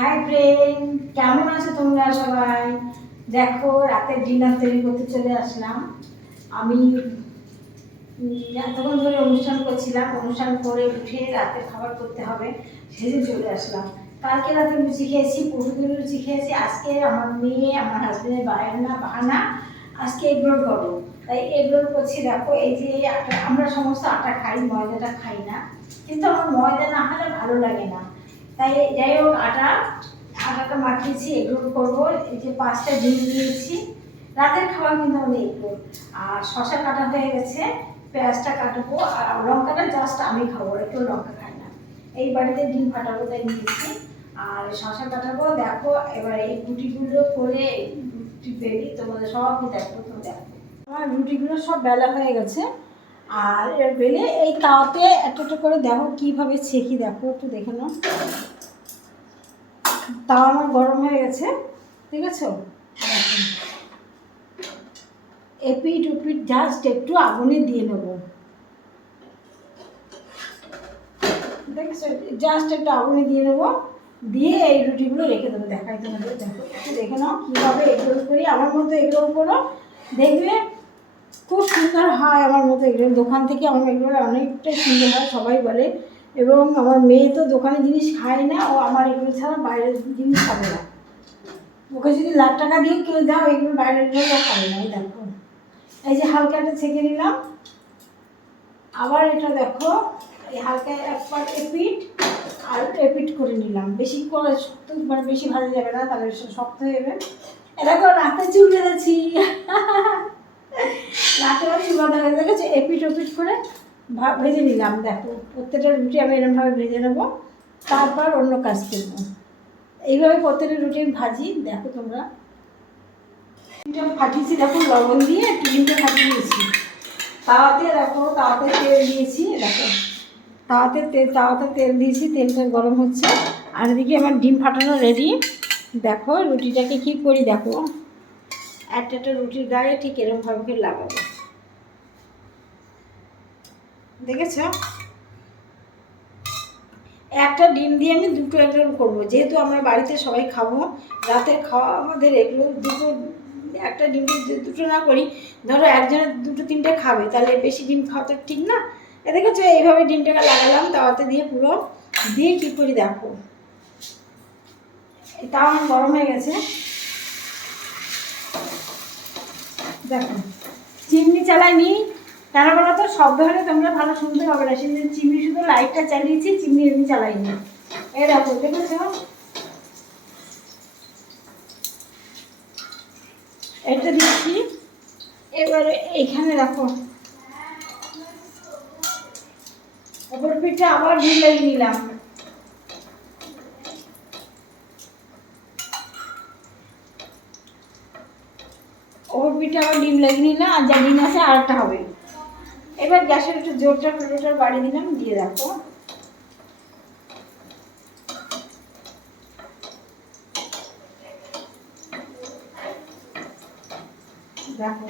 Hi friend, কেমন আছো তোমরা সবাই? দেখো রাতের ডিনার তৈরি করতে চলে আসলাম। আমি এতক্ষণ ধরে অনুষ্ঠান করছিলাম, অনুষ্ঠান করে উঠে রাতের খাবার করতে হবে, সেদিন চলে আসলাম। কালকে রাতে লুচি খেয়েছি, পরশুদিন লুচি খেয়েছি, আজকে আমার মেয়ে আমার হাজবেন্ডের বাহানা আজকে এগরোল করবো। তাই এগরোল করছি। দেখো এই যে আটা, আমরা সমস্ত আটা খাই, ময়দাটা খাই না, কিন্তু আমার ময়দা না খেলে ভালো লাগে না। তাই যাই হোক আটাটা মাখিয়েছি, এগরোল করবো। এই যে 5টা ডিম দিয়েছি, রাতের খাবার কিন্তু আমাদের এগরোল। আর শশা কাটা হয়ে গেছে, পেঁয়াজটা কাটবো, আর লঙ্কাটা জাস্ট আমি খাবো, একটু লঙ্কা খাই না। এই বাড়িতে ডিম ফাটাবো তাই নিয়েছি, আর শশা কাটাবো। দেখো এবার এই রুটিগুলো করে রুটি বেরি তোমাদের সবই দেখো, তো দেখো আমার রুটিগুলো সব বেলা হয়ে গেছে। আর এর বেলে এই তাওয়াতে একটা একটা করে দেখো কীভাবে ছেঁকি, দেখো একটু দেখে নাও। তাও আমার গরম হয়ে গেছে, ঠিক আছে। এপিট উপিট জাস্ট একটু আগুনে দিয়ে নেবো, দেখেছো, জাস্ট একটু আগুনে দিয়ে নেবো, দিয়ে এই রুটিগুলো রেখে দেবো। দেখাই তোমাদের, দেখো একটু দেখে নাও কীভাবে এগরোল করি। আমার মতো এগরোল করো, দেখবে খুব সুন্দর হয়। আমার মতো এগরোল, দোকান থেকে আমার এগরোল অনেকটাই সুন্দর হয় সবাই বলে। এবং আমার মেয়ে তো দোকানের জিনিস খায় না, ও আমার এগুলো ছাড়া বাইরের জিনিস খাবে না। ওকে যদি লাখ টাকা দিয়ে কিনে দাও, এগুলো বাইরের এগুলো খাবে না। এই দেখো, এই যে হালকা একটা ছেঁকে নিলাম, আবার এটা দেখো এই হালকা একবার এপিট আর এপিট করে নিলাম। বেশি করে শক্ত, মানে বেশি ভাজা যাবে না, তাহলে শক্ত হয়ে যাবে। এটা তো রাতে চুল বেঁধেছি, রাতে আমার চুল বাঁধা হয়ে গেছে। এপিট ওপিট করে ভেজে নিলাম। দেখো প্রত্যেকটা রুটি আমি এরকমভাবে ভেজে নেবো, তারপর অন্য কাজ করবো। এইভাবে প্রত্যেকটা রুটি আমি ভাজি। দেখো তোমরা, ফাটিয়েছি দেখো, লবণ দিয়ে ডিমটা ফাটিয়ে দিয়েছি। তাওয়াতে দেখো, তাওয়াতে তেল দিয়েছি, দেখো তাওয়াতে তেল দিয়েছি, তেলটা গরম হচ্ছে। আর এদিকে আমার ডিম ফাটানো রেডি। দেখো রুটিটাকে কী করি, দেখো একটা একটা রুটির গায়ে ঠিক এরকমভাবে করে লাগাবো, দেখেছো। একটা ডিম দিয়ে আমি দুটো এগরোল করবো, যেহেতু আমরা বাড়িতে সবাই খাবো, রাতের খাওয়া আমাদের এগরোল। একটা ডিম দুটো না করি, ধরো একজনের দুটো তিনটে খাবে, তাহলে বেশি ডিম খাওয়া তো ঠিক না। দেখেছো এইভাবে ডিমটাকে লাগালাম তাওয়াতে দিয়ে, পুরো দিয়ে কী করি দেখো। তাও আমার গরম হয়ে গেছে, দেখো চিমনি চালাইনি। কেন বলো তো, শব্দ হলে তোমরা ভালো শুনতে হবে না, সেই চিমনি শুধু লাইটটা চালিয়েছি, চিমনি এমনি চালাইনি। এই দেখো, দেখেছো এটা দিচ্ছি। এবারে এইখানে দেখো ওপর পিঠে আবার ডিম লাগিয়ে নিলাম। ওপর পিঠে আবার ডিম লাগিয়ে নিলাম, আর যা ডিম আছে আর একটা হবে। এবার গ্যাসের একটু জোরটা বাড়িয়ে দিলাম, দিয়ে দেখো দেখো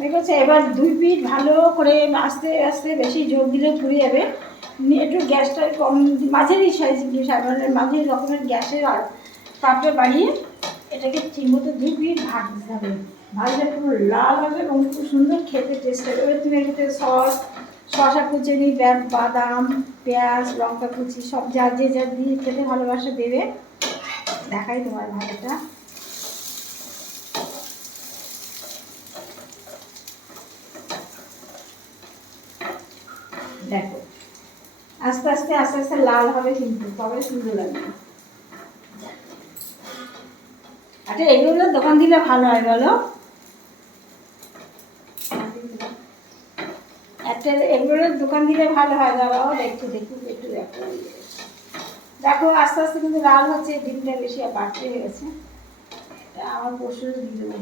দেখেছো। এবার দুই পিঠ ভালো করে আস্তে আস্তে, বেশি জোর দিলে পুড়ে যাবে। একটু গ্যাসটা কম, মাঝারি সাইজ, মাঝারি রকমের গ্যাসের আর তাপটা বাড়িয়ে এটাকে ঠিকমতো দুই পিঠ ভাজতে হবে। ভাজলে পুরো লাল হবে এবং খুব সুন্দর খেতে টেস্ট হবে। এবার তুমি এটাতে শসা কুচি, বাদাম, পেঁয়াজ, লঙ্কা কুচি সব যা দিয়ে খেতে ভালোবাসা দেবে। দেখাই তোমার ভালোটা, দেখো আস্তে আস্তে আস্তে আস্তে লাল হবে, কিন্তু তবে সুন্দর লাগবে। আচ্ছা এগুলো দোকান দিলে ভালো হয় বলো, একটা এগুলো দোকান দিলে ভালো হয়। দাঁড়াও একটু দেখো, একটু দেখো, দেখো আস্তে আস্তে কিন্তু লাল হচ্ছে, ডিমটা বেশি বাড়তে হয়ে গেছে। এটা আমার পরশু দিয়ে দেবো।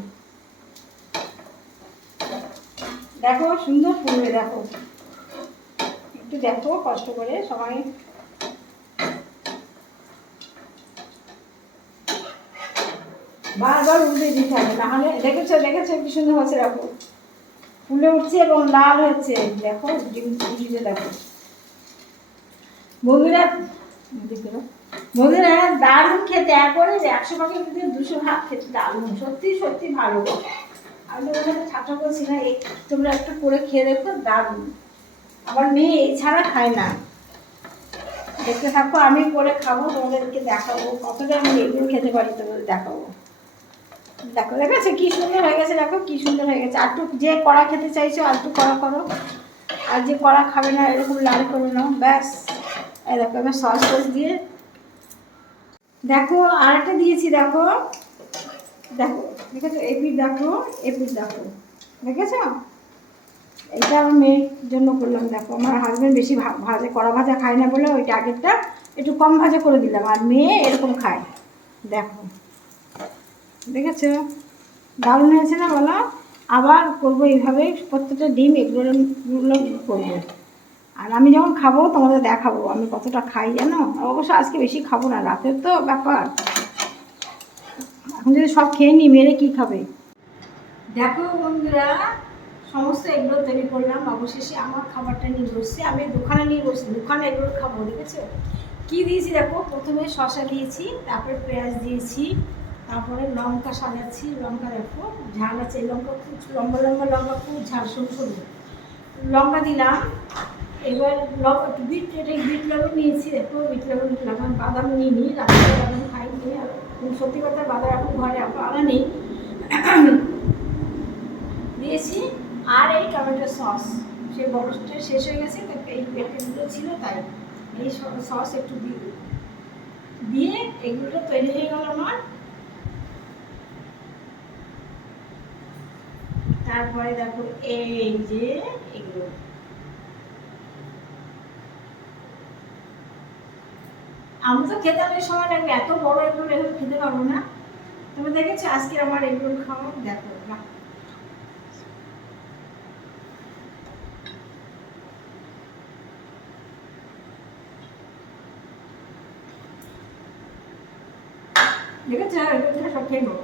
দেখো সুন্দর ফুলবে, দেখো একটু দেখো কষ্ট করে সবাই। বারবার উল্টে দিতে হবে, নাহলে দেখেছো কি সুন্দর হচ্ছে। দেখো ফুলে উঠছে এবং লাল হচ্ছে। দেখো ভিডিওটা দেখো বন্ধুরা, বন্ধুরা দারুণ খেতে, একবারে 100 ভাগের মধ্যে 200 ভাগ খেতে দারুণ, সত্যি সত্যি ভালো। আমি তোমাদের ঠাট্টা করছি না, তোমরা একটু করে খেয়ে দেখো, দারুণ। আমার মেয়ে এছাড়া খায় না। দেখতে থাকো, আমি করে খাবো, তোমাদেরকে দেখাবো কতটা আমি এগুলো খেতে পারি, তোমাদের দেখাবো। দেখো দেখেছো কি সুন্দর হয়ে গেছে, দেখো কি সুন্দর হয়ে গেছে। আর একটু যে কড়া খেতে চাইছো আর একটু কড়া করো, আর যে কড়া খাবে না এরকম লাল করে নাও, ব্যাস। এই দেখো এবার সস টস দিয়ে দেখো, আর একটা দিয়েছি দেখো, দেখো দেখেছো, এপিট দেখো, এপিট দেখো, দেখেছো? এটা আমার মেয়ের জন্য করলাম। দেখো আমার হাজব্যান্ড বেশি ভাজা, কড়া ভাজা খায় না বলে ওই টার্গেটটা একটু কম ভাজা করে দিলাম, আর মেয়ে এরকম খায়। দেখো দেখেছো, দারুণ হয়েছে না বলো? আবার করবো এইভাবে প্রত্যেকটা ডিম এগুলো করবো। আর আমি যখন খাবো তোমাদের দেখাবো আমি কতটা খাই, জানো? অবশ্য আজকে বেশি খাবো না, রাতের তো ব্যাপার। এখন যদি সব খেয়ে নিই মেরে কী খাবে? দেখো বন্ধুরা, সমস্ত এগুলো তৈরি করলাম, অবশেষে আমার খাবারটা নিয়ে বসছি। আমি দোকানে নিয়ে বসছি, দোকানে এগুলো খাবো। দেখেছো কী দিয়েছি দেখো? প্রথমে শসা দিয়েছি, তারপরে পেঁয়াজ দিয়েছি, তারপরে লঙ্কা সাজাচ্ছি। লঙ্কা দেখো ঝাল আছে, লঙ্কা খুব লম্বা লম্বা লঙ্কা, খুব ঝাল, সরু সরু লঙ্কা দিলাম। এবার বিট, এটা বিট লবণ নিয়েছি। দেখো বিট লবণ দিলাম, বাদাম নিয়ে নিই, রাত্রে বাদাম খাইনি। আর সত্যি কথা বাদাম এখন ঘরে আনা নেই, দিয়েছি। আর এই টমেটো সস, সে বরফটা শেষ হয়ে গেছে, এই প্যাকেটগুলো ছিল তাই। এই সস একটু দিয়ে এগুলো তৈরি হয়ে গেল আমার। তারপরে দেখো এই যে এগুলো, আমি তো খেতে অনেক সময় লাগবে, এত বড় এগুলো এভাবে খেতে পারবো না। তুমি দেখেছো আজকে আমার এগুলো খাওয়া, দেখো দেখেছো, এগুলো সব খেয়ে নেবো।